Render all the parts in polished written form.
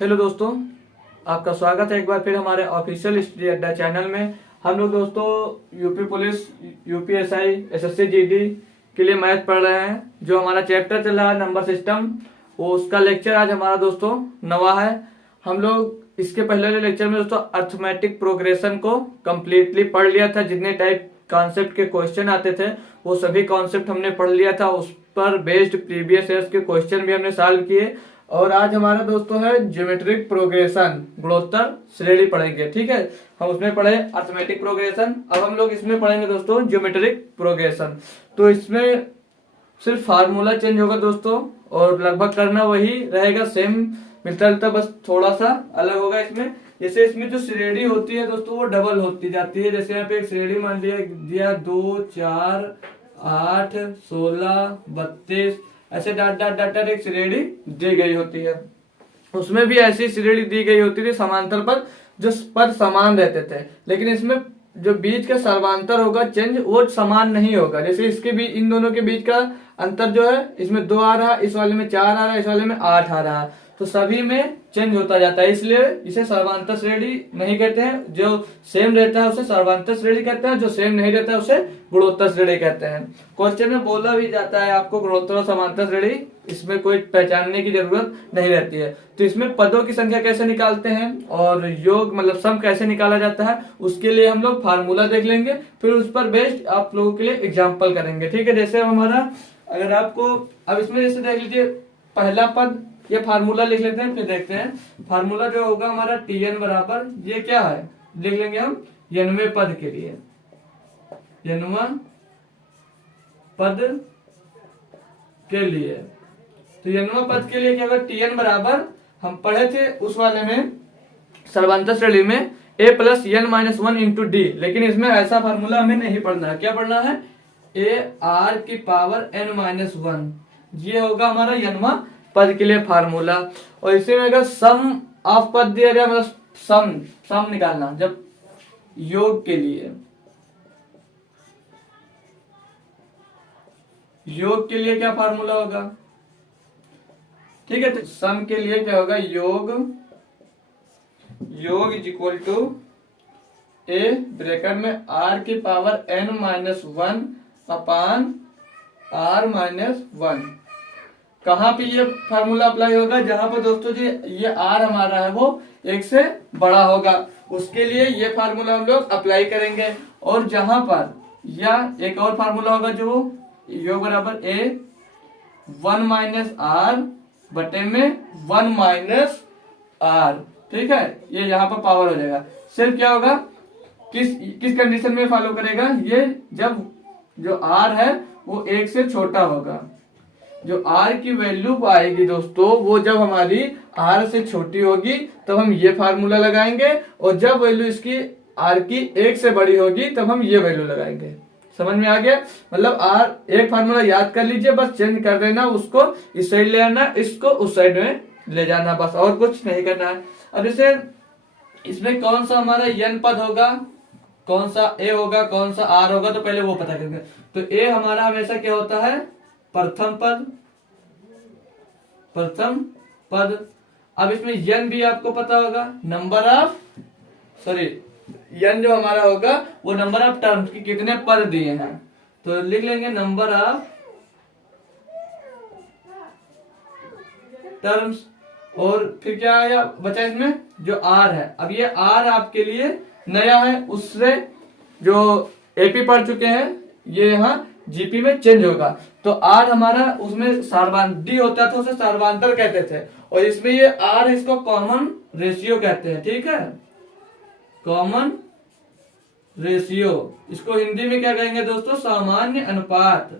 Hello दोस्तों, आपका स्वागत है एक बार फिर हमारे ऑफिशियल स्टडी अड्डा चैनल में। हम लोग दोस्तों UP police, UPSI, SSC GD के लिए मैथ पढ़ रहे हैं। जो हमारा चैप्टर चल रहा है नंबर सिस्टम, वो उसका लेक्चर आज हमारा दोस्तों नवा है। हम लोग इसके पहले वाले लेक्चर में दोस्तों अर्थमेटिक प्रोग्रेशन को कम्प्लीटली पढ़ लिया था। जितने टाइप कॉन्सेप्ट के क्वेश्चन आते थे वो सभी कॉन्सेप्ट हमने पढ़ लिया था। उस पर बेस्ड प्रीवियस ईयर्स के क्वेश्चन भी हमने सॉल्व किए। और आज हमारा दोस्तों है ज्योमेट्रिक प्रोग्रेशन, गुणोत्तर श्रेणी पढ़ेंगे। ठीक है, हम उसमें पढ़े अर्थमेटिक प्रोग्रेशन, अब हम लोग इसमें पढ़ेंगे दोस्तों ज्योमेट्रिक प्रोग्रेशन। तो इसमें सिर्फ फार्मूला चेंज होगा दोस्तों और लगभग करना वही रहेगा, सेम मिलता जुलता, बस थोड़ा सा अलग होगा इसमें। जैसे इसमें जो श्रेणी होती है दोस्तों वो डबल होती जाती है। जैसे यहाँ पे एक श्रेणी मान लिया दिया 2, 4, 8, 16, 32, ऐसे डाट डाट डाट डाट एक श्रेणी दी गई होती है। उसमें भी ऐसी श्रेणी दी गई होती थी समांतर पर, जो पद समान रहते थे। लेकिन इसमें जो बीच का सर्वांतर होगा चेंज, वो समान नहीं होगा। जैसे इसके बीच, इन दोनों के बीच का अंतर जो है, इसमें 2 आ रहा है, इस वाले में 4 आ रहा है, इस वाले में 8 आ रहा है, तो सभी में चेंज होता जाता है। इसलिए इसे सर्वांतर श्रेणी नहीं कहते हैं। जो सेम रहता है उसे सर्वांतर श्रेणी कहते हैं, जो सेम नहीं रहता है उसे गुणोत्तर श्रेणी कहते हैं। क्वेश्चन में बोला भी जाता है आपको गुणोत्तर और समांतर श्रेणी, इसमें कोई पहचानने की जरूरत नहीं रहती है। तो इसमें पदों की संख्या कैसे निकालते हैं और योग मतलब सम कैसे निकाला जाता है, उसके लिए हम लोग फार्मूला देख लेंगे, फिर उस पर बेस्ड आप लोगों के लिए एग्जाम्पल करेंगे। ठीक है, जैसे हमारा, अगर आपको अब इसमें जैसे देख लीजिए, पहला पद, ये फार्मूला लिख लेते हैं, फिर देखते हैं फार्मूला जो होगा हमारा Tn बराबर, ये क्या है लिख लेंगे हम n वें पद के लिए, n वां पद के लिए। तो n वां पद के लिए क्या होगा, Tn बराबर, हम पढ़े थे उस वाले में सर्वांतर श्रेणी में a plus n minus 1 into D. लेकिन इसमें ऐसा फार्मूला हमें नहीं पढ़ना है। क्या पढ़ना है, a r की पावर n माइनस 1, ये होगा हमारा n वां पद के लिए फार्मूला। और इसी में अगर सम ऑफ पद दिया जाए, मतलब सम निकालना, जब योग के लिए क्या फार्मूला होगा। ठीक है, तो सम के लिए क्या होगा, योग is equal to a bracket में r की power n minus 1 upon r minus 1। कहाँ पे ये फार्मूला अप्लाई होगा, जहां पर दोस्तों जी ये r हमारा है वो 1 से बड़ा होगा, उसके लिए ये फार्मूला हम लोग अप्लाई करेंगे। और जहां पर या एक और फार्मूला होगा जो योग बराबर a 1 माइनस r बटे में 1 माइनस r। ठीक है, ये यहाँ पर पावर हो जाएगा। सिर्फ क्या होगा, किस कंडीशन में फॉलो करेगा, ये जब जो r है वो 1 से छोटा होगा। जो r की वैल्यू आएगी दोस्तों, वो जब हमारी r से छोटी होगी तब हम ये फार्मूला लगाएंगे, और जब वैल्यू इसकी r की 1 से बड़ी होगी तब हम ये वैल्यू लगाएंगे। समझ में आ गया, मतलब r एक फार्मूला याद कर लीजिए, बस चेंज कर देना, उसको इस साइड ले आना, इसको उस साइड में ले जाना, बस और कुछ नहीं करना है। अब जैसे इसमें कौन सा हमारा n पद होगा, कौन सा a होगा, कौन सा r होगा, तो पहले वो पता करेंगे। तो a हमारा हमेशा क्या होता है, प्रथम पद। अब इसमें n भी आपको पता होगा, नंबर ऑफ n जो हमारा होगा वो नंबर ऑफ टर्म्स की कितने पद दिए हैं, तो लिख लेंगे नंबर ऑफ टर्म्स। और फिर क्या आया बचा इसमें, जो r है। अब ये r आपके लिए नया है, उससे जो एपी पढ़ चुके हैं ये यहाँ जीपी में चेंज होगा। तो r हमारा उसमें डी होता था, उसे सर्वांतर कहते थे, और इसमें ये r है, इसको कॉमन रेशियो कहते हैं। ठीक है, कॉमन रेशियो, इसको हिंदी में क्या कहेंगे दोस्तों, सामान्य अनुपात,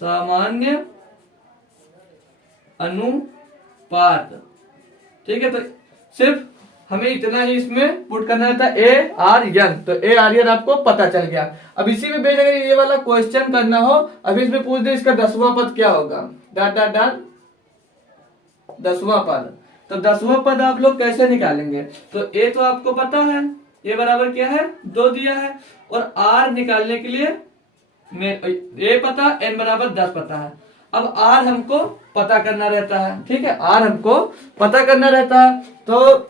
सामान्य अनुपात। ठीक है, तो सिर्फ हमें इतना ही इसमें पुट करना था, ए आर एन। तो ए आर एन आपको पता चल गया। अब इसी में बेस अगर ये वाला क्वेश्चन करना हो, अभी इसमें पूछ दे इसका 10वां पद क्या होगा, डाट डाट डाट 10वां पद। तो 10वां पद आप लोग कैसे निकालेंगे, तो ए तो आपको पता है, ए बराबर क्या है 2 दिया है, और आर निकालने के लिए ए पता, एन बराबर 10 पता है। अब आर हमको पता करना रहता है, ठीक है, आर हमको पता करना रहता है। तो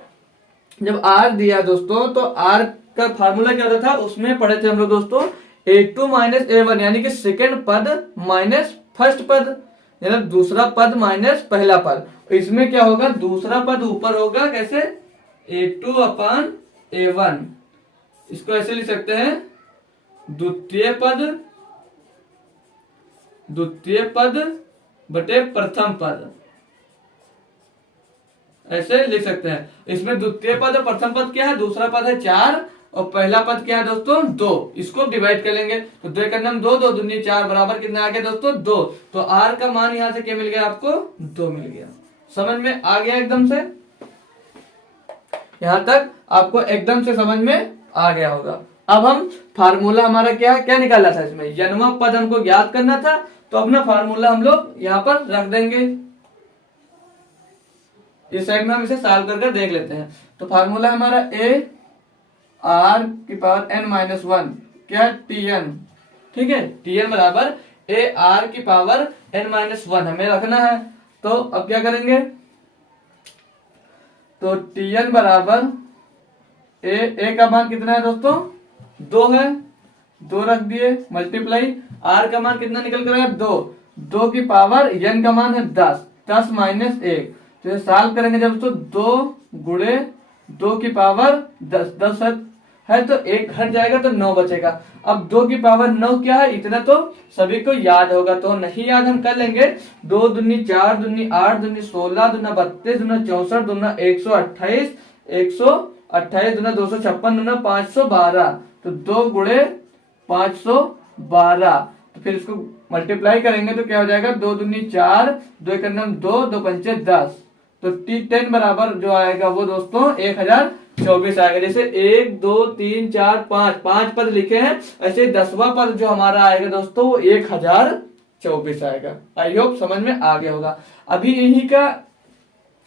जब आर दिया दोस्तों तो आर का फार्मूला क्या होता था, उसमें पढ़े थे हम लोग दोस्तों A2 माइनस A1, यानी कि सेकेंड पद माइनस फर्स्ट पद, यानी दूसरा पद माइनस पहला पद। इसमें क्या होगा, दूसरा पद ऊपर होगा, कैसे, A2 अपान A1। इसको ऐसे लिख सकते हैं, द्वितीय पद बटे प्रथम पद, ऐसे लिख सकते हैं। इसमें द्वितीय पद और प्रथम पद क्या है, दूसरा पद है 4 और पहला पद क्या है दोस्तों 2। इसको डिवाइड कर लेंगे तो 2 का नाम 2, 2 दूनी 4 बराबर कितना आ गया दोस्तों 2। तो आर का मान यहां से क्या मिल गया आपको, 2 मिल गया। समझ में आ गया एकदम से, यहां तक आपको एकदम से समझ में आ गया होगा। अब हम फार्मूला हमारा क्या निकाला था, इसमें जन्मा पद हमको ज्ञात करना था, तो अपना फार्मूला हम लोग यहाँ पर रख देंगे। इस साइड में हम इसे सॉल्व करके देख लेते हैं। तो फार्मूला हमारा a r की पावर n माइनस 1 क्या tn, ठीक है, tn बराबर a r की पावर n माइनस 1 हमें रखना है। तो अब क्या करेंगे, तो tn बराबर a का मान कितना है दोस्तों 2 है, 2 रख दिए, मल्टीप्लाई r का मान कितना निकल कर आया 2 की पावर n का मान है 10 माइनस 1। तो ये सॉल्व करेंगे जब तो 2 गुणे 2 की पावर 10 है तो 1 घट जाएगा तो 9 बचेगा। अब 2 की पावर 9 क्या है, इतना तो सभी को याद होगा, तो नहीं याद हम कर लेंगे। 2 दूनी 4 दूनी 8 दूनी 16 दूना 32 दूना 64 दूना 128 128 दूना 256 दूना 512, तो 2 गुणे 512। तो फिर इसको मल्टीप्लाई करेंगे तो क्या हो जाएगा, 2 दूनी 4 2 का नाम 2 2 पंचे 10, तो T10 बराबर जो आएगा वो दोस्तों 1024 आएगा। जैसे 1 2 3 4 5 पद लिखे हैं, ऐसे 10वां पद जो हमारा आएगा दोस्तों वो 1024 आएगा। आई होप समझ में आ गया होगा। अभी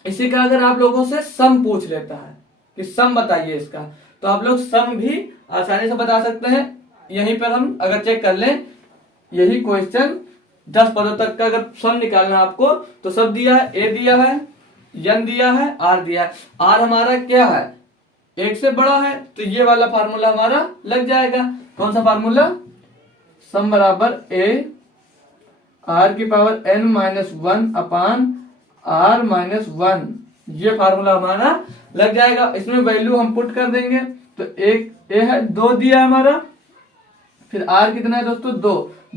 इसी का अगर आप लोगों से सम पूछ लेता है कि सम बताइए इसका, तो आप लोग सम भी आसानी से बता सकते हैं। यहीं पर हम अगर चेक कर लें, यही क्वेश्चन 10 पदों तक का अगर सम निकालना आपको, तो सब दिया है, a दिया है, n दिया है, r दिया है। r हमारा क्या है, 1 से बड़ा है, तो ये वाला फार्मूला हमारा लग जाएगा। कौन सा फार्मूला, सम बराबर a r की power n minus 1 upon r minus 1, ये फार्मूला हमारा लग जाएगा। इसमें वैल्यू हम पुट कर देंगे, तो एक a है 2 दिया है हमारा, फिर r कितना है दोस्तों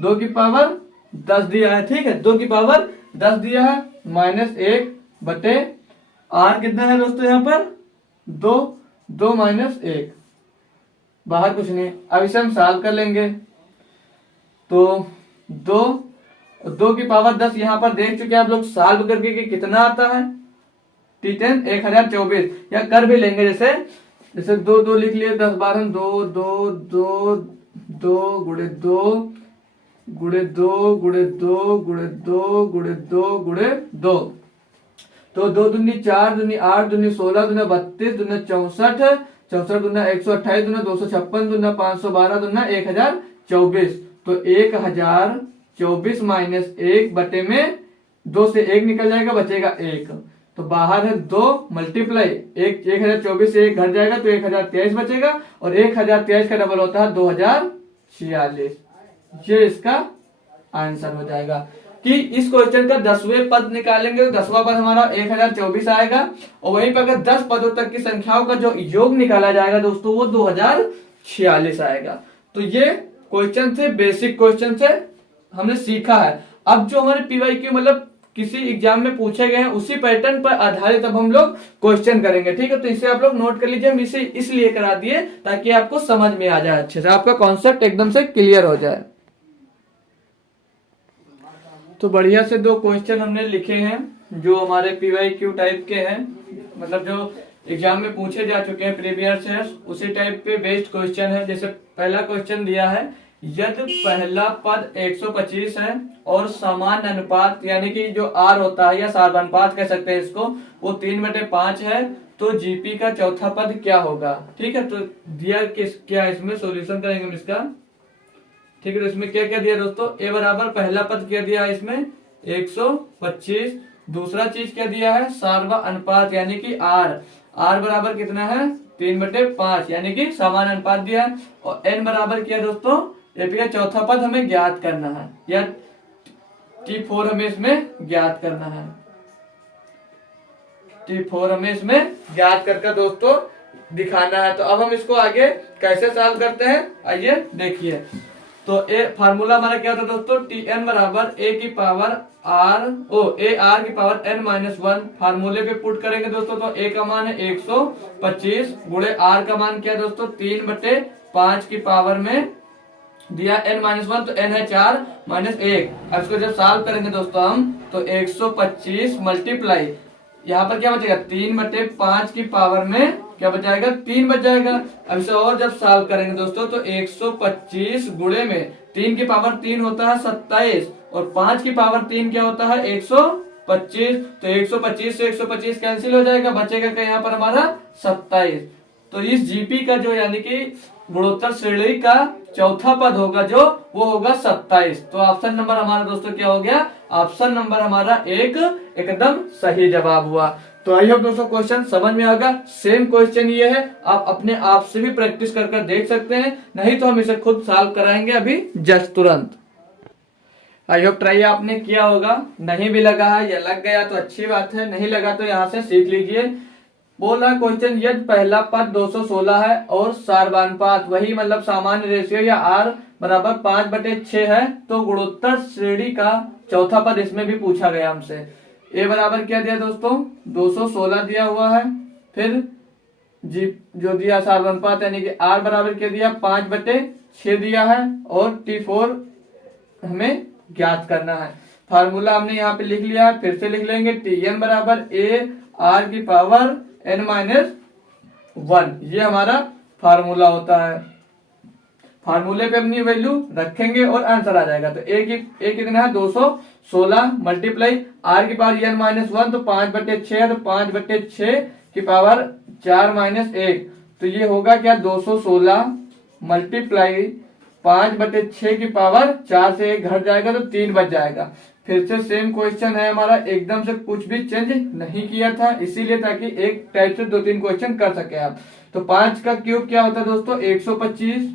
2 की पावर 10 दिया है, ठीक है, 2 की पावर 10 दिया है, माइनस 1 बटे r कितना है दोस्तों यहाँ पर 2 माइनस 1, बाहर कुछ नहीं। अब इसे हम सॉल्व कर लेंगे, तो 2 की पावर 10 यहाँ पर देख चुके हैं आप लोग सॉल्व करके कि कितना आता है, T10 1024, या कर भी लेंगे, जैसे 2 लिख लिए, 10 12 2 2 2 2 गुणे 2 गुणे 2 गुणे 2 गुणे 2 गुणे 2 गुणे 2, तो 2 दूनी 4 दूनी 8 दूनी 16 दूना 32 दूना 64 64 दूना 128 दूना 256 दूना 512 दूना 1024, तो 1024 माइनस 1 बटे में 2 से 1 निकल जाएगा, बचेगा 1, तो बाहर है 2 मल्टीप्लाई 1024 से 1 घट जाएगा तो 1023 बचेगा, और 1023 का डबल होता है 2046। ये इसका आंसर हो जाएगा कि इस क्वेश्चन का 10वें पद निकालेंगे तो 10वां पद हमारा 1024 आएगा, और वहीं पर अगर 10 पदों तक की संख्याओं का जो योग निकाला जाएगा दोस्तों वो 2046 आएगा। तो ये क्वेश्चन थे, बेसिक क्वेश्चन थे, हमने सीखा है। अब जो हमारे PYQ मतलब किसी एग्जाम में पूछे गए हैं उसी पैटर्न पर आधारित अब हम लोग क्वेश्चन करेंगे, ठीक है। तो इसे आप लोग नोट कर लीजिए, हम इसे इसलिए करा दिए ताकि आपको समझ में आ जाए, अच्छे से आपका कॉन्सेप्ट एकदम से क्लियर हो जाए। तो बढ़िया से 2 क्वेश्चन हमने लिखे हैं जो हमारे PYQ टाइप के हैं, मतलब जो एग्जाम में पूछे जा चुके हैं प्रीवियस ईयर, उसी टाइप पे बेस्ड क्वेश्चन है। जैसे पहला क्वेश्चन दिया है, यदि पहला पद 125 है और समान अनुपात यानी कि जो r होता है या सार्वनुपात कह सकते हैं इसको, वो 3/5 है, तो जीपी का चौथा पद क्या होगा, ठीक है। तो दिया क्या इसमें सॉल्यूशन करेंगे हम इसका, ठीक है। तो इसमें क्या क्या दिया दोस्तों, a बराबर पहला पद क्या दिया है इसमें 125। दूसरा चीज क्या दिया है, सार्वा अनुपात यानी कि आर। आर बराबर कितना है, 3/5 यानी कि समान अनुपात दिया है। और एन बराबर क्या दोस्तों, एपी का चौथा पद हमें ज्ञात करना है, या T4 हमें इसमें ज्ञात करना है। T4 हमें इसमें ज्ञात करके दोस्तों दिखाना है। तो अब हम इसको आगे कैसे सॉल्व करते हैं, आइए देखिए। तो ए फार्मूला हमारा क्या होता है दोस्तों, Tn बराबर ए की पावर आर की पावर n-1। फार्मूले पे पुट करेंगे दोस्तों, तो ए का मान है 125 गुणे आर का मान क्या है दोस्तों, 3/5 की पावर में दिया n-1, तो n है 4 -1। अब इसको जब सॉल्व करेंगे दोस्तों हम, तो 125 मल्टीप्लाई यहाँ पर क्या बचेगा, 3/5 की पावर में क्या बचाएगा, 3 बच जाएगा। अब इसे और जब सॉल्व करेंगे दोस्तों, तो 125 गुणे में 3 की पावर 3 होता है 27 और 5 की पावर 3 क्या होता है 125। तो 125 से 125 कैंसिल हो जाएगा, बचेगा क्या यहाँ पर हमारा 27। तो इस जीपी का जो यानी कि गुणोत्तर श्रेणी का चौथा पद होगा जो, वो होगा 27। तो ऑप्शन नंबर हमारा दोस्तों क्या हो गया, ऑप्शन नंबर हमारा एकदम सही जवाब हुआ। तो आई होप दोस्तों क्वेश्चन समझ में आएगा। सेम क्वेश्चन ये है, आप अपने आप से भी प्रैक्टिस कर देख सकते हैं, नहीं तो हम इसे खुद सॉल्व कराएंगे अभी जस्ट तुरंत। आई होप ट्राई आपने किया होगा, नहीं भी लगा है या लग गया तो अच्छी बात है, नहीं लगा तो यहाँ से सीख लीजिए। बोल रहा क्वेश्चन, यदि पहला पद 216 है और सार्वानुपात वही मतलब सामान्य रेशियो या आर बराबर 5/6 है, तो गुणोत्तर श्रेणी का चौथा पद इसमें भी पूछा गया हमसे। ए बराबर क्या दिया दोस्तों, 216 दिया हुआ है। फिर जी जो दिया सार्वानुपात यानी कि आर बराबर क्या दिया, 5/6 दिया है। और T4 हमें ज्ञात करना है। फार्मूला हमने यहाँ पे लिख लिया है, फिर से लिख लेंगे। Tn बराबर ए आर की पावर n-1, ये हमारा फार्मूला होता है। फार्मूले पे अपनी वैल्यू रखेंगे और आंसर आ जाएगा। तो ए कितना है 216 मल्टीप्लाई आर की पावर n-1, तो 5/6 है, तो 5/6 की पावर 4 -1, तो ये होगा क्या 216 मल्टीप्लाई 5/6 की पावर 4 से 1 घट जाएगा तो 3 बच जाएगा। फिर से सेम क्वेश्चन है हमारा, एकदम से कुछ भी चेंज नहीं किया था, इसीलिए ताकि एक टाइप से 2-3 क्वेश्चन कर सके आप। तो 5 का क्यूब क्या होता है दोस्तों 125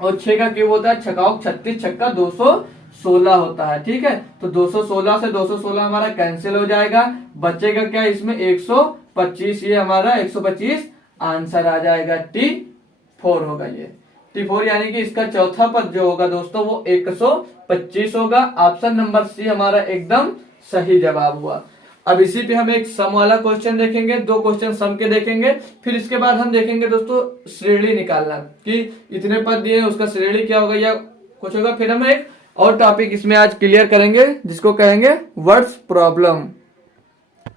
और 6 का क्यूब होता है 36 छक्का 216 होता है। ठीक है, तो 216 से 216 हमारा कैंसिल हो जाएगा, बचेगा क्या इसमें 125, ये हमारा 125 आंसर आ जाएगा। T4 होगा ये। T4 यानी कि इसका चौथा पद जो होगा दोस्तों वो 125 होगा। ऑप्शन नंबर सी हमारा एकदम सही जवाब हुआ। अब इसी पे हम एक सम वाला क्वेश्चन देखेंगे, 2 क्वेश्चन सम के देखेंगे, फिर इसके बाद हम देखेंगे दोस्तों श्रेणी निकालना कि इतने पद दिए उसका श्रेणी क्या होगा या कुछ होगा। फिर हम एक और टॉपिक इसमें आज क्लियर करेंगे जिसको कहेंगे वर्ड्स प्रॉब्लम।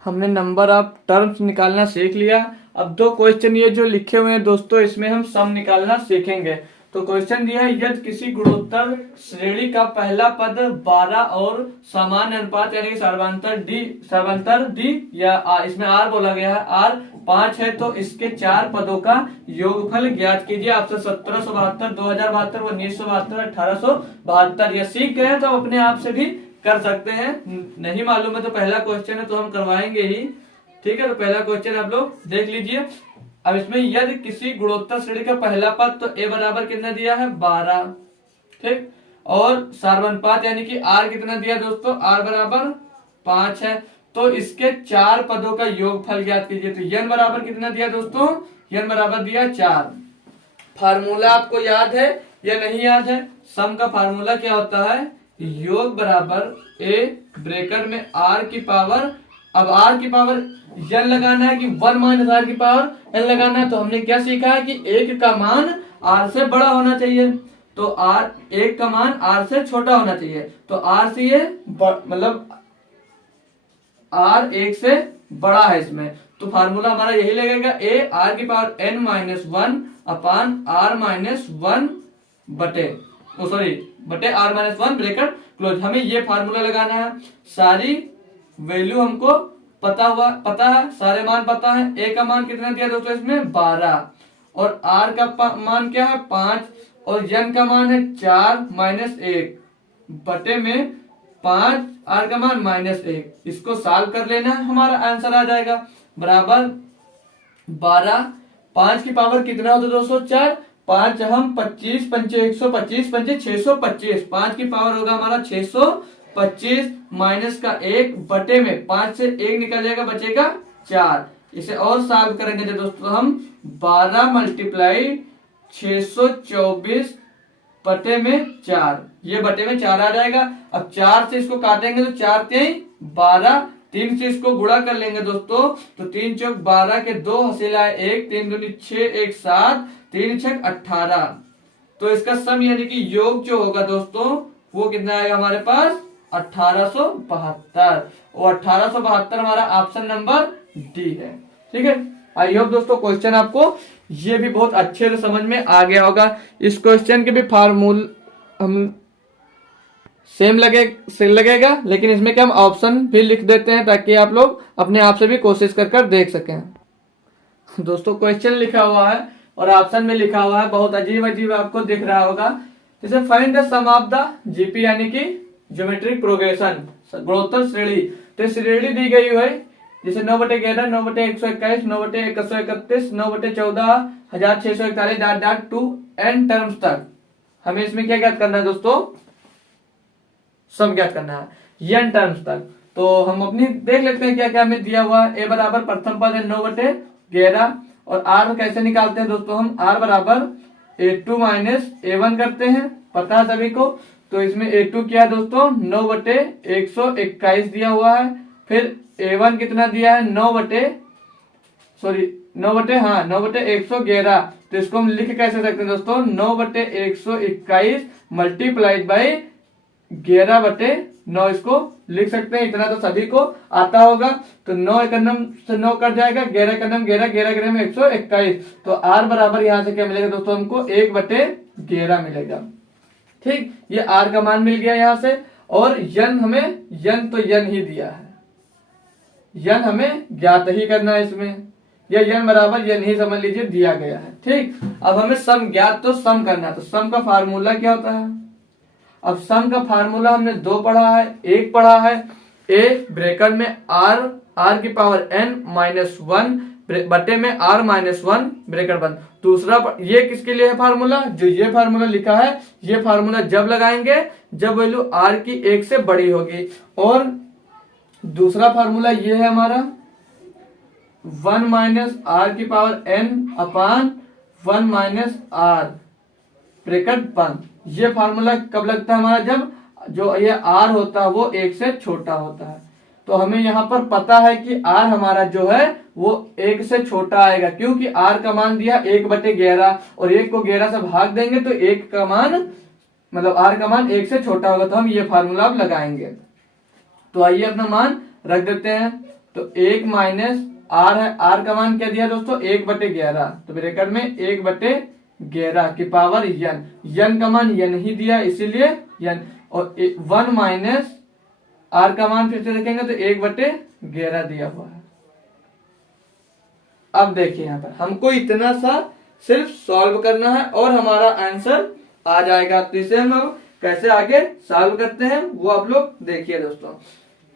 हमने नंबर ऑफ टर्म्स निकालना सीख लिया। अब 2 क्वेश्चन ये जो लिखे हुए हैं दोस्तों, इसमें हम सम निकालना सीखेंगे। तो क्वेश्चन दिया है, यदि किसी गुणोत्तर श्रेणी का पहला पद 12 और समान अनुपात यानी कि सर्वांतर डी या इसमें आर बोला गया है, आर 5 है, तो इसके 4 पदों का योगफल ज्ञात कीजिए। आपसे 1772, 2072, 1972, 1872 ये सीख गए तो अपने आप से भी कर सकते हैं। नहीं मालूम है तो पहला क्वेश्चन है तो हम करवाएंगे ही। ठीक है, तो पहला क्वेश्चन आप लोग देख लीजिए। अब इसमें यदि किसी गुणोत्तर श्रेणी का पहला पद, तो ए बराबर कितना दिया है 12, ठीक, और सार्वनुपात यानी कि आर कितना दिया दोस्तों, आर बराबर 5 है, तो इसके 4 पदों का योगफल ज्ञात कीजिए। तो n बराबर कितना दिया दोस्तों, n बराबर दिया 4। फार्मूला आपको याद है या नहीं याद है? सम का फार्मूला क्या होता है, योग बराबर ए ब्रैकेट में आर की पावर, अब आर की पावर n लगाना है कि 1 माइनस आर की पावर n लगाना है। तो हमने क्या सीखा है कि एक का मान आर से बड़ा होना चाहिए, तो आर एक का मान आर से छोटा होना चाहिए। तो आर से ये मतलब आर एक से बड़ा है इसमें, तो फार्मूला हमारा यही लगेगा, ए आर की पावर n-1 अपान r-1 बटे r-1 ब्रैकेट क्लोज। हमें ये फार्मूला लगाना है। सारी वैल्यू हमको पता है, सारे मान पता है। ए का मान कितना दिया दोस्तों इसमें 12, और आर का मान क्या है 5, और n का मान है 4 -1 बटे में 5 r का मान -1, इसको सॉल्व कर लेना, हमारा आंसर आ जाएगा बराबर 12। 5 की पावर कितना होता है दोस्तों 4, 5 हम 25 पंचे 125 पंचे 625, 5 की पावर होगा हमारा 625 माइनस का 1 बटे में 5 से 1 निकल जाएगा, बचेगा 4। इसे और सॉल्व करेंगे तो दोस्तों हम 12 मल्टीप्लाई 624 बटे में 4, ये बटे में 4 आ जाएगा। अब 4 से इसको काटेंगे तो 4 3 12, 3 से इसको गुणा कर लेंगे दोस्तों तो 3 चौक 12 के 2 हासिल आए 1, 3 दूनी 6, 1 7, 3 छक 18। तो इसका सम यानी कि योग जो होगा दोस्तों वो कितना आएगा हमारे पास 1872, और 1872 हमारा ऑप्शन नंबर डी है। ठीक है, आई होप दोस्तों क्वेश्चन आपको ये भी बहुत अच्छे से समझ में आ गया होगा। इस क्वेश्चन के भी फार्मूल हम सेम लगेगा, लेकिन इसमें क्या हम ऑप्शन भी लिख देते हैं ताकि आप लोग अपने आप से भी कोशिश कर देख सकें। दोस्तों क्वेश्चन लिखा हुआ है और ऑप्शन में लिखा हुआ है, बहुत अजीब अजीब आपको दिख रहा होगा। जैसे find the sum of the GP यानी कि ज्योमेट्रिक प्रोग्रेशन, गुणोत्तर श्रेणी। तो श्रेणी दी गई है जैसे 9/11, 9/121, 9/131, 9/14,641 डॉट टू n टर्म्स तक। हमें इसमें क्या ज्ञात करना है दोस्तों, सम ज्ञात करना है n टर्म्स तक। तो हम अपनी देख लेते हैं क्या क्या हमें दिया हुआ है। a बराबर प्रथम पद है 9/11, और r कैसे निकालते हैं दोस्तों, हम r बराबर a2 माइनस a1 करते हैं, पता है सभी को। तो इसमें a2 क्या है दोस्तों 9/121 दिया हुआ है, फिर a1 कितना दिया है 9/111। तो इसको हम लिख कैसे सकते हैं दोस्तों 9/121 मल्टीप्लाइड बाई 11/9, इसको लिख सकते हैं। इतना तो सभी को आता होगा। तो 9 एकम से 9 कट जाएगा, 11 एकम 11, 11 में 121। तो r बराबर यहाँ से क्या मिलेगा दोस्तों हमको 1/11 मिलेगा। ठीक, ये r का मान मिल गया यहाँ से। और n हमें n ही दिया है, n हमें ज्ञात ही करना है इसमें, यह n बराबर n ही समझ लीजिए दिया गया है। ठीक, अब हमें सम ज्ञात तो सम करना है। तो सम का फार्मूला क्या होता है, अब सम का फार्मूला हमने 2 पढ़ा है, 1 पढ़ा है। a ब्रैकेट में r की पावर n -1 बटे में r -1 ब्रैकेट बंद। दूसरा ये किसके लिए है फार्मूला, जो ये फार्मूला लिखा है, ये फार्मूला जब लगाएंगे जब वैल्यू r की 1 से बड़ी होगी। और दूसरा फार्मूला ये है हमारा 1 माइनस r की पावर n अपान 1 माइनस r ब्रैकेट बंद। ये फार्मूला कब लगता है हमारा, जब जो ये r होता है वो 1 से छोटा होता है। तो हमें यहाँ पर पता है कि r हमारा जो है वो 1 से छोटा आएगा, क्योंकि r का मान दिया 1/11 और 1 को 11 से भाग देंगे तो 1 का मान मतलब r का मान 1 से छोटा होगा। तो हम ये फार्मूला अब लगाएंगे। तो आइए अपना मान रख देते हैं। तो 1 माइनस r है, r का मान क्या दिया दोस्तों 1/11, तो ब्रैकेट में 1/11 की पावर n का मान n ही दिया इसीलिए n, और 1 माइनस r का मान फिर से देखेंगे तो 1/11 दिया हुआ है। अब देखिए यहाँ पर हमको इतना सा सिर्फ सॉल्व करना है और हमारा आंसर आ जाएगा। तो इसे हम कैसे आगे सॉल्व करते हैं वो आप लोग देखिए दोस्तों।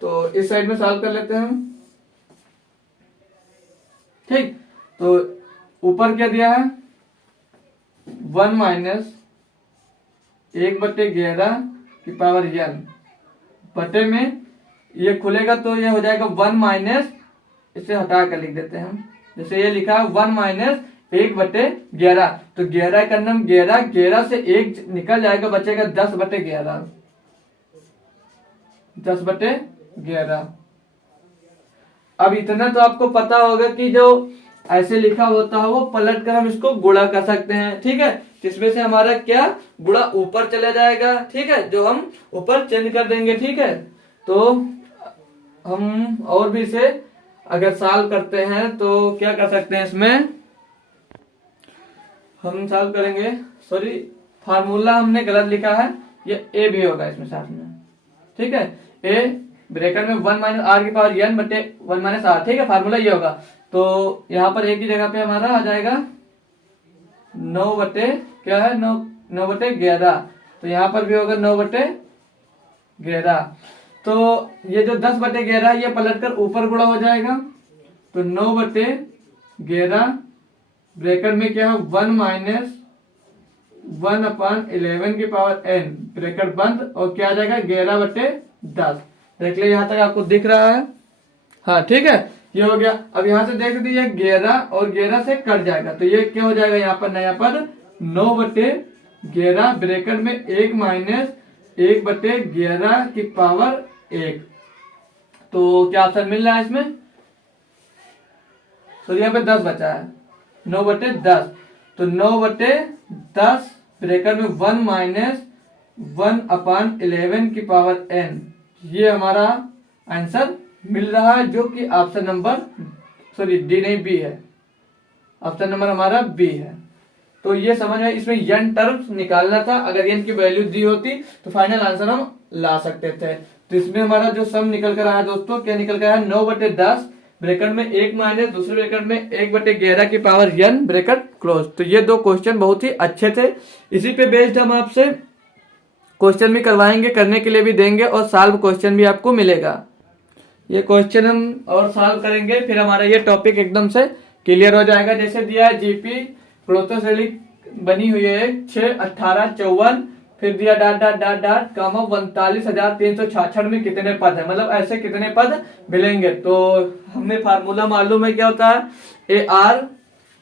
तो इस साइड में सॉल्व कर लेते हैं हम। ठीक, तो ऊपर क्या दिया है 1 माइनस 1/11 की पावर n बटे में ये खुलेगा तो ये हो जाएगा 1 माइनस, इसे हटा कर लिख देते हैं हम। जैसे ये लिखा है 1 माइनस 1/11, तो 11 का नाम 11 से 1 निकल जाएगा, बचेगा 10/11, 10/11। अब इतना तो आपको पता होगा कि जो ऐसे लिखा होता है वो पलट कर हम इसको गुणा कर सकते हैं। ठीक है, जिसमें से हमारा क्या गुणा ऊपर चला जाएगा। ठीक है, जो हम ऊपर चेंज कर देंगे। ठीक है, तो हम और भी इसे अगर सॉल्व करते हैं तो क्या कर सकते हैं, इसमें हम सॉल्व करेंगे। सॉरी, फार्मूला हमने गलत लिखा है, ये ए भी होगा इसमें साथ में। ठीक है, ए ब्रैकेट में 1 माइनस r की पावर n बटे 1 माइनस r। ठीक है, फार्मूला ये होगा। तो यहाँ पर एक ही जगह पे हमारा आ जाएगा 9/11। तो यहाँ पर भी होगा 9/11। तो ये जो 10/11 है ये पलटकर ऊपर गुणा हो जाएगा, तो 9/11 ब्रैकेट में क्या है 1 माइनस 1/11 की पावर n ब्रैकेट बंद, और क्या आ जाएगा 11/10। देख ले यहाँ तक आपको दिख रहा है। हाँ ठीक है, ये हो गया। अब यहाँ से देख दीजिए 11 और 11 से कट जाएगा, तो ये क्या हो जाएगा यहाँ पर नया पद 9/11 ब्रैकेट में 1 माइनस 1/11 की पावर 1। तो क्या आंसर मिल रहा है इसमें? तो यहाँ पे 10 बचा है, 9/10, तो 9/10 ब्रैकेट में 1 माइनस 1/11 की पावर n, ये हमारा आंसर मिल रहा है, जो कि ऑप्शन नंबर डी नहीं बी है, ऑप्शन नंबर हमारा बी है। तो ये समझ में, इसमें n टर्म्स निकालना था, अगर n की वैल्यू दी होती तो फाइनल आंसर हम ला सकते थे। तो इसमें हमारा जो सम निकल कर आया दोस्तों, क्या निकल कर आया 9/10 ब्रैकेट में 1 माइनस दूसरे ब्रैकेट में 1/11 की पावर n ब्रैकेट क्लोज। तो ये दो क्वेश्चन बहुत ही अच्छे थे, इसी पे बेस्ड हम आपसे क्वेश्चन भी करवाएंगे, करने के लिए भी देंगे, और सॉल्व क्वेश्चन भी आपको मिलेगा। ये क्वेश्चन हम और सॉल्व करेंगे, फिर हमारा ये टॉपिक एकदम से क्लियर हो जाएगा। जैसे दिया है जीपी गुणोत्तर श्रेणी बनी हुई है 6, 18, 54, फिर दिया डाट डाट डाट डाट कामा 39,366 में कितने पद है, मतलब ऐसे कितने पद मिलेंगे। तो हमें फार्मूला मालूम है क्या होता है, ए आर,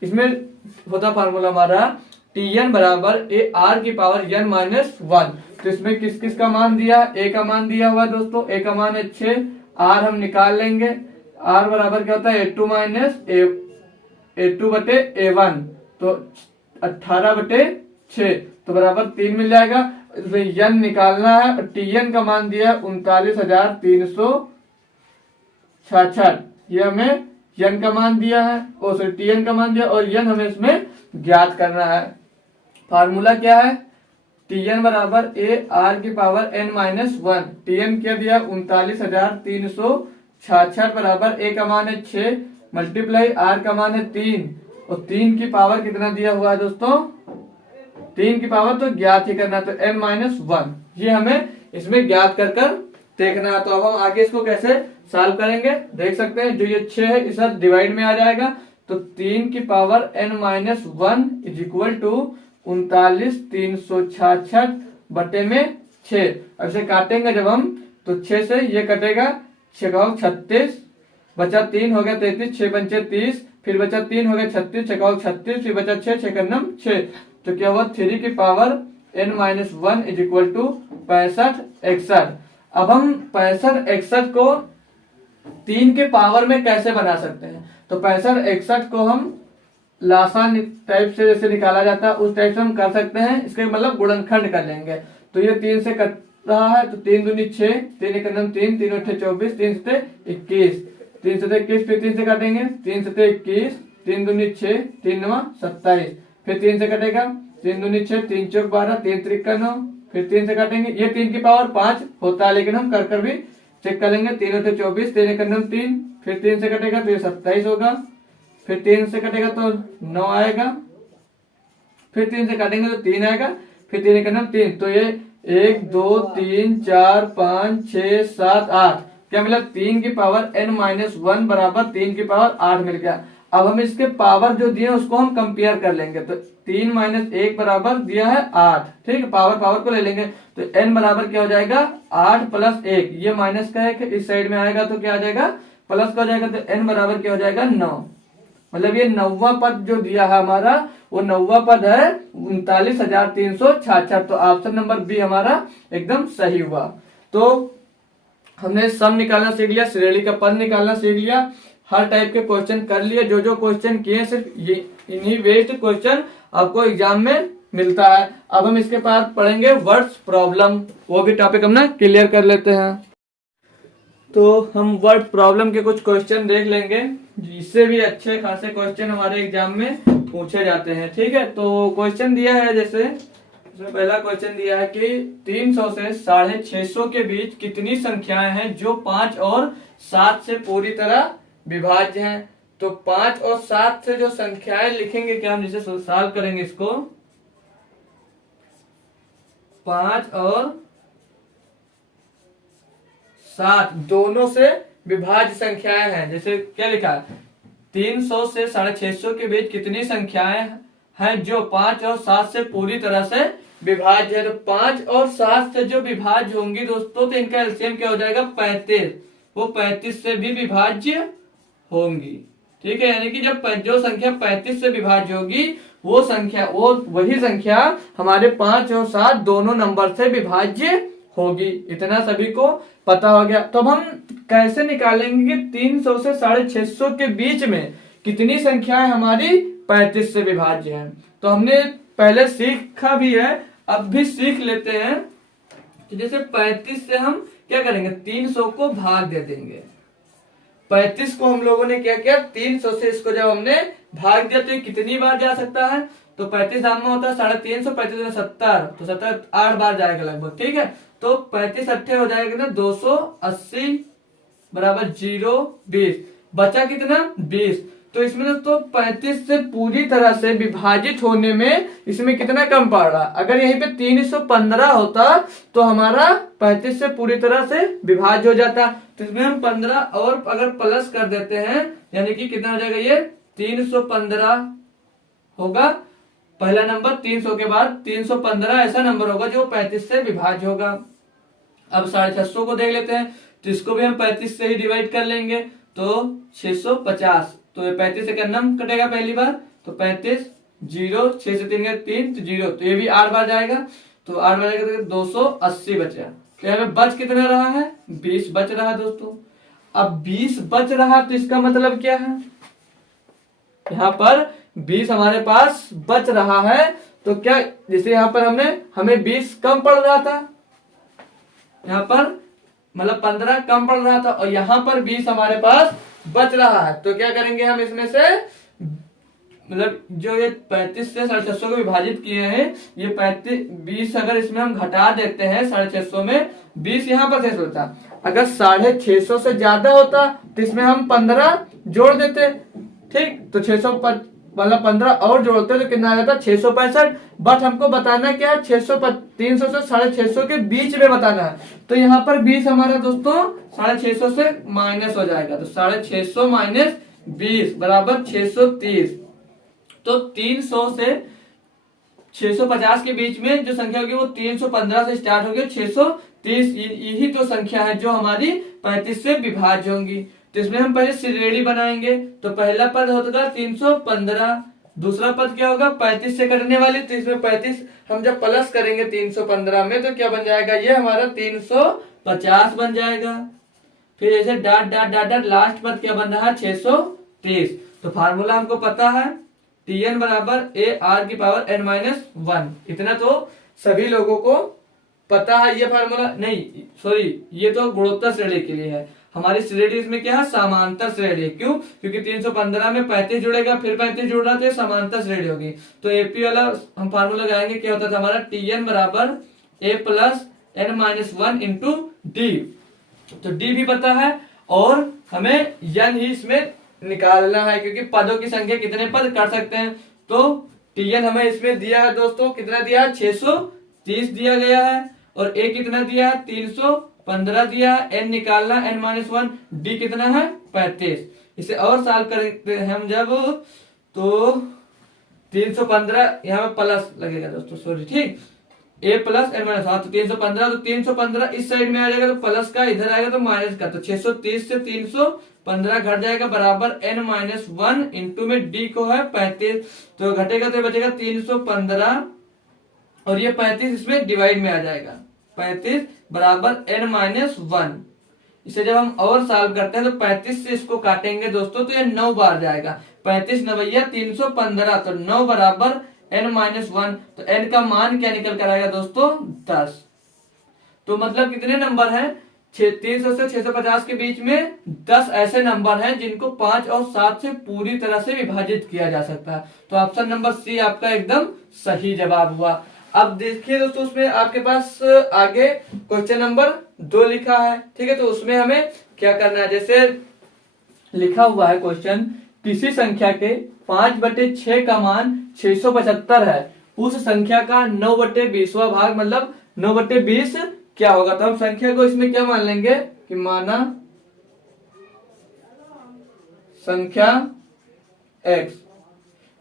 इसमें होता फार्मूला हमारा Tn बराबर ए आर की पावर n माइनस 1। तो इसमें किस किस का मान दिया, ए का मान दिया हुआ दोस्तों, ए का मान है 6, आर हम निकाल लेंगे, आर बराबर क्या होता है A2 माइनस A2/A1, तो 18/6, तो बराबर 3 मिल जाएगा। इसमें n निकालना है, और Tn का मान दिया है 39,366, ये हमें n का मान दिया है, Tn का मान दिया, और n हमें इसमें ज्ञात करना है। फार्मूला क्या है, Tn बराबर ए आर की पावर n माइनस 1, Tn क्या दिया 39,366 बराबर ए का मान है 6 मल्टीप्लाई आर का मान है 3, और 3 की पावर कितना दिया हुआ है दोस्तों, 3 की पावर तो ज्ञात ही करना, तो n माइनस 1, ये हमें इसमें ज्ञात कर कर देखना है। तो अब हम आगे इसको कैसे सॉल्व करेंगे देख सकते हैं। जो ये 6 है इस डिवाइड में आ जाएगा, तो 3 की power n minus 1 is equal to 39,366 बटे में 6। अब इसे काटेंगे जब हम, तो 6 से ये कटेगा, 6 का 36, बचा 3 हो गया 33, 6 पंचे 30, फिर बचा 3 हो गया 36, 6 का 36, फिर बचा 6, 6 का 6, तो क्या हुआ 3 की power n minus 1 is equal to 65 61। अब हम 65 61 को 3 के पावर में कैसे बना सकते हैं, तो 65 61 को हम लासान टाइप से जैसे निकाला जाता है उस टाइप से हम कर सकते हैं। इसके मतलब गुणनखंड कर लेंगे, तो ये 3 से कट रहा है, तो 3 दूनी 6, 3 एक 3, 3 8 24, 3 से 21, 3 से 21, फिर 3 से काटेंगे, 3 से 21, 3 दूनी 6, 3 9 27, फिर 3 से कटेगा, 3 दूनी 6, 3 चौक 12, 3 त्रिक 9, फिर 3 से काटेंगे, ये 3 की पावर 5 होता है, लेकिन हम कर भी चेक कर लेंगे। 3 8 24, 3 एक 3, फिर 3 से कटेगा तो ये 27 होगा, फिर 3 से कटेगा तो 9 आएगा, फिर 3 से काटेंगे तो 3 आएगा, फिर 3 एक 3, तो ये 1 2 3 4 5 6 7 8, क्या मिला 3 की पावर n माइनस 1 बराबर 3 की पावर 8 मिल गया। अब हम इसके पावर जो दिए उसको हम कंपेयर कर लेंगे, तो 3 माइनस 1 बराबर दिया है 8, ठीक है, पावर को ले लेंगे, तो n बराबर क्या हो जाएगा 8 प्लस 1, ये माइनस का है कि इस साइड में आएगा तो क्या आ जाएगा प्लस का हो जाएगा, तो n बराबर क्या हो जाएगा 9, मतलब ये 9वां पद जो दिया है हमारा वो 9वां पद है 39,366, तो ऑप्शन नंबर बी हमारा एकदम सही हुआ। तो हमने सम निकालना सीख लिया, श्रेणी का पद निकालना सीख लिया, हर टाइप के क्वेश्चन कर लिए, जो क्वेश्चन किए सिर्फ ये इन्हीं बेस्ड क्वेश्चन आपको एग्जाम में मिलता है। अब हम इसके बाद पढ़ेंगे वर्ड्स प्रॉब्लम, वो भी टॉपिक हम ना क्लियर कर लेते हैं। तो हम वर्ड प्रॉब्लम के कुछ क्वेश्चन देख लेंगे, जिससे भी अच्छे खासे क्वेश्चन हमारे एग्जाम में पूछे जाते हैं, ठीक है। तो क्वेश्चन दिया है, जैसे इसमें पहला क्वेश्चन दिया है कि 300 से 650 के बीच कितनी संख्याएं हैं जो 5 और 7 से पूरी तरह विभाज्य हैं। तो 5 और 7 से जो संख्याएं लिखेंगे, क्या हम जिसे सॉल्व करेंगे इसको, 5 और 7 दोनों से विभाज्य संख्याएं हैं। जैसे क्या लिखा है, 300 से 650 के बीच कितनी संख्याएं हैं जो 5 और 7 से पूरी तरह से विभाज्य है। तो 5 और 7 से जो विभाज्य होंगी दोस्तों, तो इनका एलसीएम क्या हो जाएगा, 35। वो 35 से भी विभाज्य होंगी। ठीक है, यानी कि जब जो संख्या 35 से विभाज्य होगी वो वही संख्या हमारे 5 और 7 दोनों नंबर से विभाज्य होगी। इतना सभी को पता हो गया। तो अब हम कैसे निकालेंगे कि 300 से 650 के बीच में कितनी संख्याएं हमारी 35 से विभाज्य हैं। तो हमने पहले सीखा भी है, अब भी सीख लेते हैं। तो जैसे 35 से हम क्या करेंगे, 300 को भाग दे देंगे। 35 को हम लोगों ने क्या किया, 300 से इसको जब हमने भाग दिया तो ये कितनी बार जा सकता है, तो 35 दाम में होता है 350, 35 70, तो 70 8 बार जाएगा लगभग। ठीक है, तो 35 अट्ठे हो जाएगा ना 280 बराबर 0 20, बचा कितना 20। तो इसमें दोस्तों 35 से पूरी तरह से विभाजित होने में इसमें कितना कम पड़ रहा। अगर यहीं पे 315 होता तो हमारा 35 से पूरी तरह से विभाज्य हो जाता। तो इसमें हम 15 और अगर प्लस कर देते हैं, यानी कि कितना हो जाएगा, ये 315 होगा। पहला नंबर 300 के बाद 315 ऐसा नंबर होगा जो 35 से विभाज्य होगा। अब 650 को देख लेते हैं, तो इसको भी हम 35 से ही डिवाइड कर लेंगे, तो 650। तो ये 35 से क्या नम कटेगा पहली बार, तो 35 0 6 से 3 गए 3 तो 0, तो ये भी 8 बार जाएगा, तो 8 बार जाएगा तो 280 बचा। तो यहाँ पे बच कितना रहा है, 20 बच रहा है दोस्तों। अब 20 बच रहा तो इसका मतलब क्या है, यहाँ पर 20 हमारे पास बच रहा है। तो क्या, जैसे यहाँ पर हमें 20 कम पड़ रहा था, यहाँ पर मतलब 15 कम पड़ रहा था, और यहाँ पर 20 हमारे पास बच रहा है। तो क्या करेंगे हम इसमें से, मतलब जो ये 35 से 650 को विभाजित किए हैं, ये 20 अगर इसमें हम घटा देते हैं 650 में, 20 यहाँ पर शेष होता। अगर 650 से ज्यादा होता तो इसमें हम 15 जोड़ देते। ठीक, तो 600 मतलब 15 और जोड़ते तो कितना आ जाता, 665। बट हमको बताना क्या है, 300 से 650 के बीच में बताना है। तो यहाँ पर 20 हमारा दोस्तों 650 से माइनस हो जाएगा, तो 650 माइनस 20 बराबर 630। तो 300 से 650 के बीच में जो संख्या होगी वो 315 से स्टार्ट होगी, 630 यही तो संख्या है जो हमारी 35 से विभाज्य होंगी। तो इसमें हम पहले श्रेणी बनाएंगे। तो पहला पद होगा 315, दूसरा पद क्या होगा 35 से कटने वाली, तो इसमें 35 हम जब प्लस करेंगे 315 में तो क्या बन जाएगा, ये हमारा 350 बन जाएगा। फिर ऐसे dot dot dot dot last पद क्या बन रहा है 630। तो फार्मूला हमको पता है, Tn बराबर AR की पावर n-1। इतना तो सभी लोगों को पता है। ये फार्मूला नहीं, सॉरी, ये तो गुणोत्तर श्रेणी के लिए है। हमारी श्रेणी इसमें क्या है, समांतर श्रेणी है। क्यों, क्योंकि 315 में 35 जुड़ेगा, फिर 35 जुड़ रहा तो ये समांतर श्रेणी होगी। तो एपी वाला हम फार्मूला लगाएंगे, क्या होता था हमारा Tn बराबर A plus n-1 into D. तो डी भी पता है और हमें n ही इसमें निकालना है, क्योंकि पदों की संख्या कितने पद कर सकते हैं। तो Tn हमें इसमें दिया है दोस्तों, कितना दिया है 630 दिया गया है, और A कितना दिया है 315 दिया है, n निकालना n-1, d कितना है 35। इसे और सॉल्व करेंगे हम जब, तो 315 यहाँ पे प्लस लगेगा दोस्तों, सॉरी, ठीक, A प्लस n-1, तो 315, तो 315 इस साइड में आ जाएगा तो प्लस का, इधर आएगा तो माइनस का, तो 630 से 315 घट जाएगा बराबर n-1 इंटू में d को है 35, तो घटेगा तो बचेगा 315 और ये 35 इसमें डिवाइड में आ जाएगा, 35 बराबर n-1। इसे जब हम और सॉल्व करते हैं तो 35 से इसको काटेंगे दोस्तों तो ये 9 बार जाएगा, 35 9 315, तो 9 बराबर n-1। तो n का मान क्या निकल कर आएगा दोस्तों 10। तो मतलब कितने नंबर हैं, 300 से 650 के बीच में 10 ऐसे नंबर हैं जिनको 5 और 7 से पूरी तरह से विभाजित किया जा सकता है। तो ऑप्शन नंबर सी आपका एकदम सही जवाब हुआ। अब देखिए दोस्तों, उसमें आपके पास आगे क्वेश्चन नंबर 2 लिखा है, ठीक है। तो उसमें हमें क्या करना है, जैसे लिखा हुआ है क्वेश्चन, किसी संख्या के 5/6 का मान 675 है, उस संख्या का 9/20वां भाग मतलब 9/20 क्या होगा। तो हम संख्या को इसमें क्या मान लेंगे कि माना संख्या x,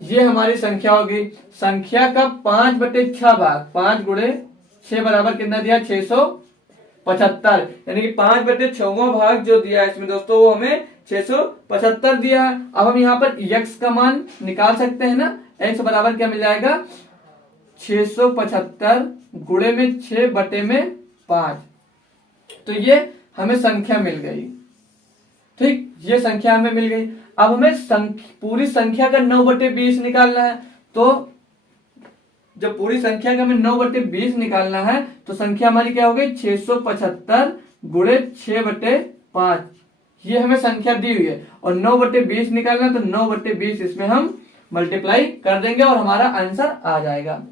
ये हमारी संख्या होगी। संख्या का 5/6 भाग, 5 गुणे 6 बराबर कितना दिया 675, यानी कि 5/6वां भाग जो दिया है इसमें दोस्तों वो हमें 675 दिया है। अब हम यहाँ पर x का मान निकाल सकते हैं ना, x बराबर क्या मिल जाएगा 675 गुणे में 6/5, तो ये हमें संख्या मिल गई। ठीक, ये संख्या हमें मिल गई। अब हमें पूरी संख्या का 9/20 निकालना है। तो जब पूरी संख्या का हमें 9/20 निकालना है तो संख्या हमारी क्या हो गई 675 गुणे 6/5, ये हमें संख्या दी हुई है। और 9/20 निकालना, तो 9/20 इसमें हम मल्टीप्लाई कर देंगे और हमारा आंसर आ जाएगा।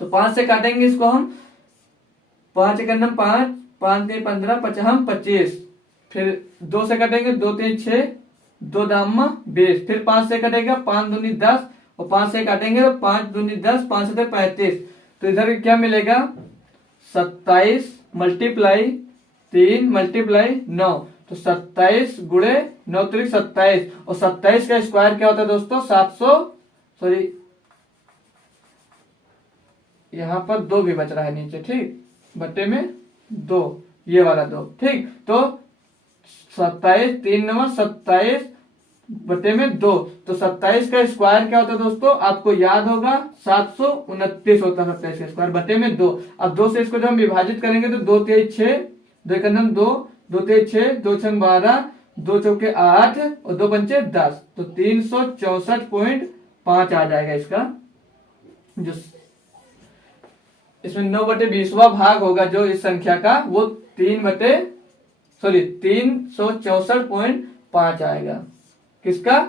तो 5 से काटेंगे इसको हम, 5 1 5, 5 3 15, 5 25, फिर 2 से कटेंगे, 2 3 6, 2 दाम 20, फिर 5 से कटेगा, 5 दूनी 10, और 5 से काटेंगे तो 5 दूनी 10, 5 से 35, तो इधर क्या मिलेगा 27 मल्टीप्लाई 3 मल्टीप्लाई 9, तो 27 गुणे 9 3 27, और 27 का स्क्वायर क्या होता है दोस्तों 700, सॉरी यहाँ पर 2 भी बच रहा है नीचे, ठीक, बट्टे में 2, ये वाला 2, ठीक, तो 27 3 9 27 बटे में 2, तो 27 का स्क्वायर क्या होता है दोस्तों, आपको याद होगा 729 होता है 27 का स्क्वायर बटे में 2। अब 2 से इसको जब हम विभाजित करेंगे तो 2 3 6, 2 1 2, 2 3 6, 2 6 12, 2 चौके 8 और 2 पंचे 10, तो 364.5 आ जाएगा इसका, जो इसमें 9/20वां भाग होगा जो इस संख्या का, वो 364.5 आएगा। किसका,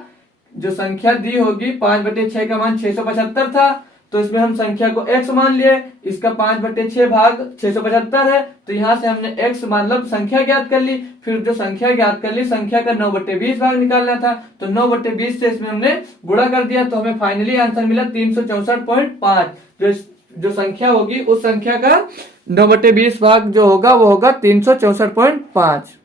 जो संख्या दी होगी 5/6 का मान 675 था, तो इसमें हम संख्या को x मान लिए, इसका 5/6 भाग 675 है, तो यहां से हमने x मतलब संख्या ज्ञात कर ली। फिर जो संख्या ज्ञात कर ली, संख्या का 9/20 भाग निकालना था, तो 9/20 से इसमें हमने गुणा कर दिया, तो हमें फाइनली आंसर मिला 364.5। जो संख्या होगी उस संख्या का 9/20 भाग जो होगा वो होगा 364.5।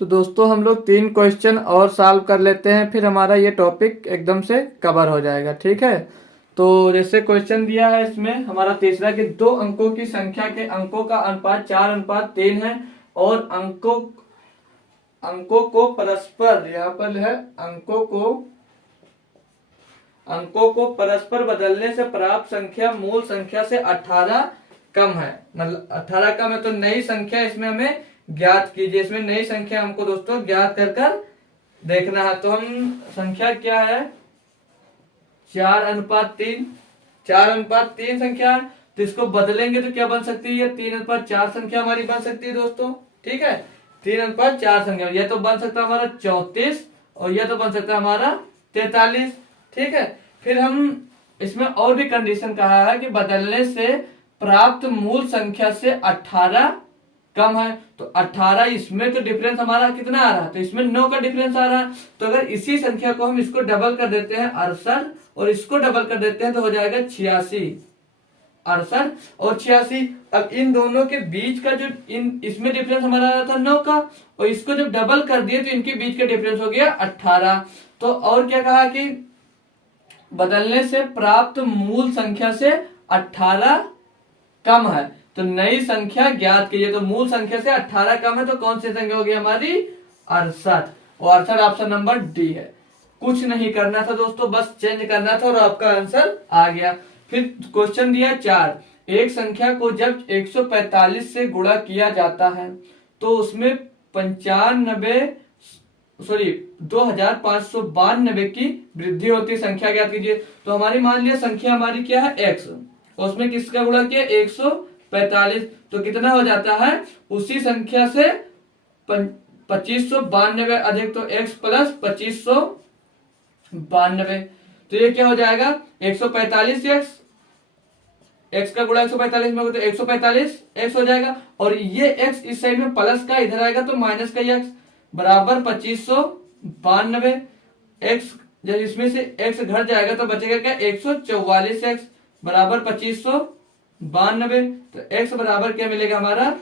तो दोस्तों हम लोग 3 क्वेश्चन और सॉल्व कर लेते हैं, फिर हमारा ये टॉपिक एकदम से कवर हो जाएगा, ठीक है। तो जैसे क्वेश्चन दिया है इसमें हमारा तीसरा कि 2 अंकों की संख्या के अंकों का अनुपात 4:3 है, और अंकों को परस्पर, यहाँ पर है अंकों को परस्पर बदलने से प्राप्त संख्या मूल संख्या से 18 कम है। मतलब 18 कम है, तो नई संख्या इसमें हमें ज्ञात कीजिए। इसमें नई संख्या हमको दोस्तों ज्ञात कर देखना है। तो हम संख्या क्या है 4:3, 4:3 संख्या, तो इसको बदलेंगे तो क्या बन सकती है 3:4 संख्या हमारी बन सकती है दोस्तों, ठीक है। 3:4 संख्या, यह तो बन सकता है हमारा 34 और यह तो बन सकता है हमारा 43, ठीक है। फिर हम इसमें और भी कंडीशन कहा है कि बदलने से प्राप्त मूल संख्या से 18 कम है, तो 18 इसमें तो डिफरेंस हमारा कितना आ रहा है, तो इसमें 9 का डिफरेंस आ रहा है। तो अगर इसी संख्या को हम इसको डबल कर देते हैं 68 और इसको डबल कर देते हैं तो हो जाएगा 86, 68 और 86। अब इन दोनों के बीच का जो इसमें डिफरेंस हमारा आ रहा था 9 का, और इसको जब डबल कर दिए तो इनके बीच का डिफरेंस हो गया 18। तो और क्या कहा कि बदलने से प्राप्त मूल संख्या से 18 कम है, तो नई संख्या ज्ञात कीजिए। तो मूल संख्या से 18 कम है, तो कौन सी संख्या होगी हमारी 68, और 68 ऑप्शन नंबर डी है। कुछ नहीं करना था दोस्तों, बस चेंज करना था और आपका आंसर आ गया। फिर क्वेश्चन दिया 4, एक संख्या को जब 145 से गुणा किया जाता है तो उसमें 2592 की वृद्धि होती है, संख्या ज्ञात कीजिए। तो हमारी मान लिया संख्या हमारी क्या है x, और उसमें किसका गुणा किया 145, तो कितना हो जाता है उसी संख्या से 2592 अधिक तो x प्लस 2592, तो ये क्या हो जाएगा 145x, x का गुणा 145 में हो तो 145x हो जाएगा, और ये x इस साइड में प्लस का इधर आएगा तो माइनस का x बराबर 2592। x जब इसमें से x घट जाएगा तो बचेगा क्या 144x बराबर 2592, तो x बराबर क्या मिलेगा हमारा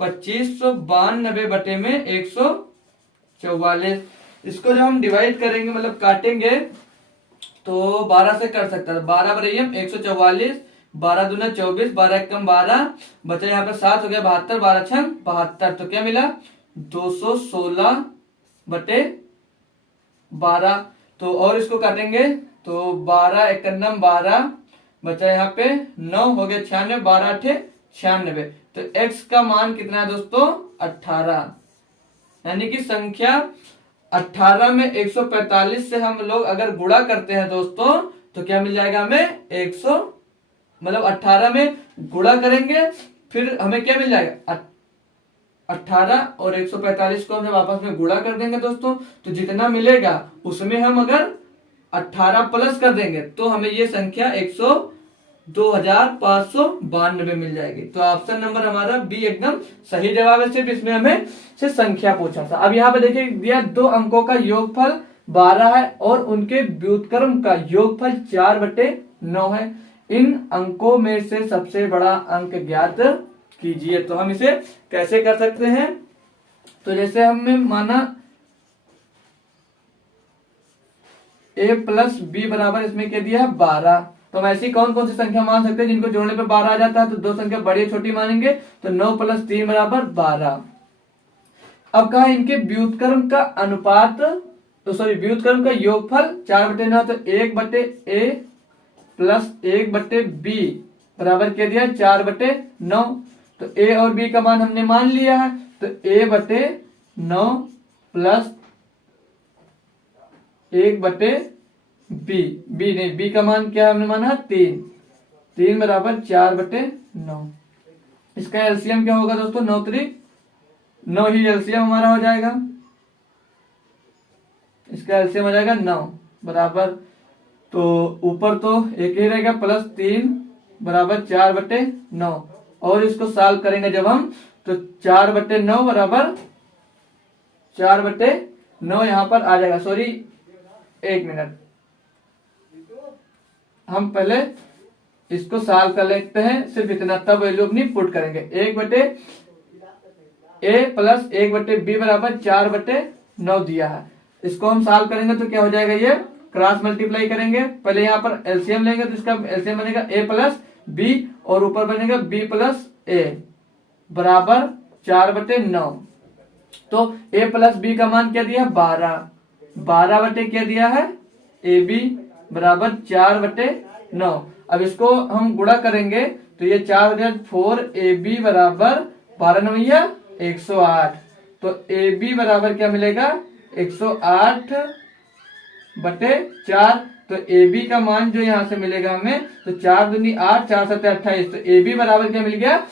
2592 बटे में 144। इसको जब हम डिवाइड करेंगे मतलब काटेंगे तो 12 से कर सकता है। 12 बराबर 144, 12 दूना 24, 12 एकम 12, बचा यहाँ पर 7 हो गया 72, 12 छंग 72। तो क्या मिला 216 बटे 12। तो और इसको काटेंगे तो 12 एकम 12, बचा यहाँ पे 9 हो गया 96, 12 8 96। तो x का मान कितना है दोस्तों 18, यानी कि संख्या 18 में 145 से हम लोग अगर गुणा करते हैं दोस्तों तो क्या मिल जाएगा हमें 100, मतलब 18 में गुणा करेंगे फिर हमें क्या मिल जाएगा 18 और 145 को हम आपस में गुणा कर देंगे दोस्तों, तो जितना मिलेगा उसमें हम अगर 18 प्लस कर देंगे तो हमें ये संख्या 2592 मिल जाएगी। तो ऑप्शन नंबर हमारा बी एकदम सही जवाब है। सिर्फ इसमें हमें से संख्या पूछा था। अब यहाँ पे देखिए दिया 2 अंकों का योगफल 12 है और उनके व्युत्क्रम का योगफल 4/9 है। इन अंकों में से सबसे बड़ा अंक ज्ञात कीजिए। तो हम इसे कैसे कर सकते हैं, तो जैसे हमने माना a प्लस बी बराबर इसमें क्या दिया है 12, तो हम ऐसी कौन कौन सी संख्या मान सकते हैं जिनको जोड़ने पे 12 आ जाता है। तो दो संख्या बड़ी छोटी मानेंगे तो 9 + 3 बराबर 12। अब कहा इनके व्युत्क्रम का अनुपात व्युत्क्रम का योगफल 4/9, तो 1/a प्लस 1/b बराबर क्या दिया 4/9। तो a और b का मान हमने मान लिया है, तो a/9 प्लस 1/b, b का मान क्या हमने माना 3 बराबर 4/9। इसका एलसीएम क्या होगा दोस्तों 9 3 9 ही एलसीएम हमारा हो जाएगा। इसका एलसीएम हो जाएगा 9 बराबर, तो ऊपर तो एक ही रहेगा प्लस 3 बराबर 4/9 और इसको सॉल्व करेंगे जब हम तो 4/9 बराबर 4/9 यहाँ पर आ जाएगा। सॉरी 1 मिनट, हम पहले इसको सॉल्व कर लेते हैं सिर्फ इतना, तब वैल्यू अपनी पुट करेंगे। 1/a प्लस 1/b बराबर 4/9 दिया है। इसको हम सॉल्व करेंगे तो क्या हो जाएगा, ये क्रॉस मल्टीप्लाई करेंगे। पहले यहाँ पर एलसीएम लेंगे तो इसका एलसीएम बनेगा a प्लस b और ऊपर बनेगा b प्लस a बराबर 4/9। तो a प्लस b का मान क्या दिया 12 बटे क्या दिया है ab बराबर 4/9। अब इसको हम गुणा करेंगे तो ये 4/4ab बराबर 12 108। तो ab बराबर क्या मिलेगा 108/4। तो AB का मान जो यहाँ से मिलेगा हमें, तो 4 दूनी 8 4 7 28। तो AB बराबर क्या मिल गया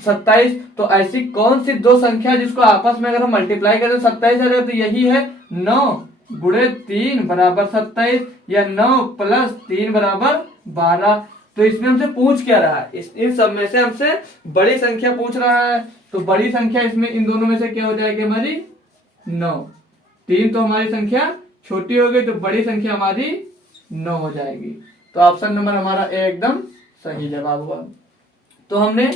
27। तो ऐसी कौन सी दो संख्या जिसको आपस में अगर हम मल्टीप्लाई करें तो 27 आ जाएगा, तो यही है 9 गुणे 3 बराबर 27 या 9 प्लस 3 बराबर 12। तो इसमें हमसे पूछ क्या रहा है, इन सब में से हमसे बड़ी संख्या पूछ रहा है। तो बड़ी संख्या इसमें इन दोनों में से क्या हो जाएगी हमारी 9, 3 तो हमारी संख्या छोटी हो गई, तो बड़ी संख्या हमारी 9 हो जाएगी। तो ऑप्शन नंबर हमारा ए एकदम सही जवाब हुआ। तो हमने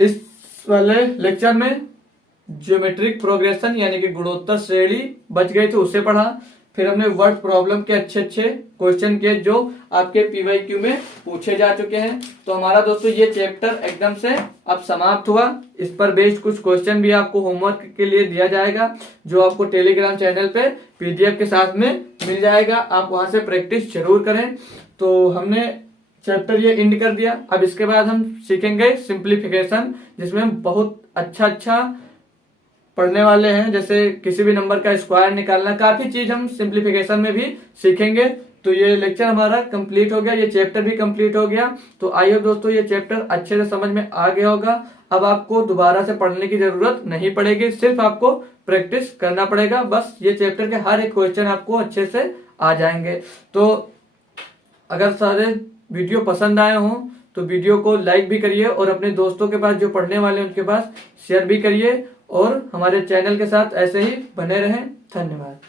इस वाले लेक्चर में ज्योमेट्रिक प्रोग्रेशन यानी कि गुणोत्तर श्रेणी बच गई तो उससे पढ़ा। फिर हमने वर्ड प्रॉब्लम के अच्छे क्वेश्चन किए जो आपके पीवाईक्यू में पूछे जा चुके हैं। तो हमारा दोस्तों ये चैप्टर एकदम से अब समाप्त हुआ। इस पर बेस्ड कुछ क्वेश्चन भी आपको होमवर्क के लिए दिया जाएगा, जो आपको टेलीग्राम चैनल पे पीडीएफ के साथ में मिल जाएगा। आप वहां से प्रैक्टिस जरूर करें। तो हमने चैप्टर ये एंड कर दिया। अब इसके बाद हम सीखेंगे सिंप्लीफिकेशन, जिसमें हम बहुत अच्छा पढ़ने वाले हैं। जैसे किसी भी नंबर का स्क्वायर निकालना, काफी चीज हम सिंप्लीफिकेशन में भी सीखेंगे। तो ये लेक्चर हमारा कंप्लीट हो गया, ये चैप्टर भी कंप्लीट हो गया। तो आइए दोस्तों ये चैप्टर अच्छे से समझ में आ गया होगा। अब आपको दोबारा से पढ़ने की जरूरत नहीं पड़ेगी, सिर्फ आपको प्रैक्टिस करना पड़ेगा। बस ये चैप्टर के हर एक क्वेश्चन आपको अच्छे से आ जाएंगे। तो अगर सारे वीडियो पसंद आए हों तो वीडियो को लाइक भी करिए और अपने दोस्तों के पास जो पढ़ने वाले हैं उनके पास शेयर भी करिए और हमारे चैनल के साथ ऐसे ही बने रहें। धन्यवाद।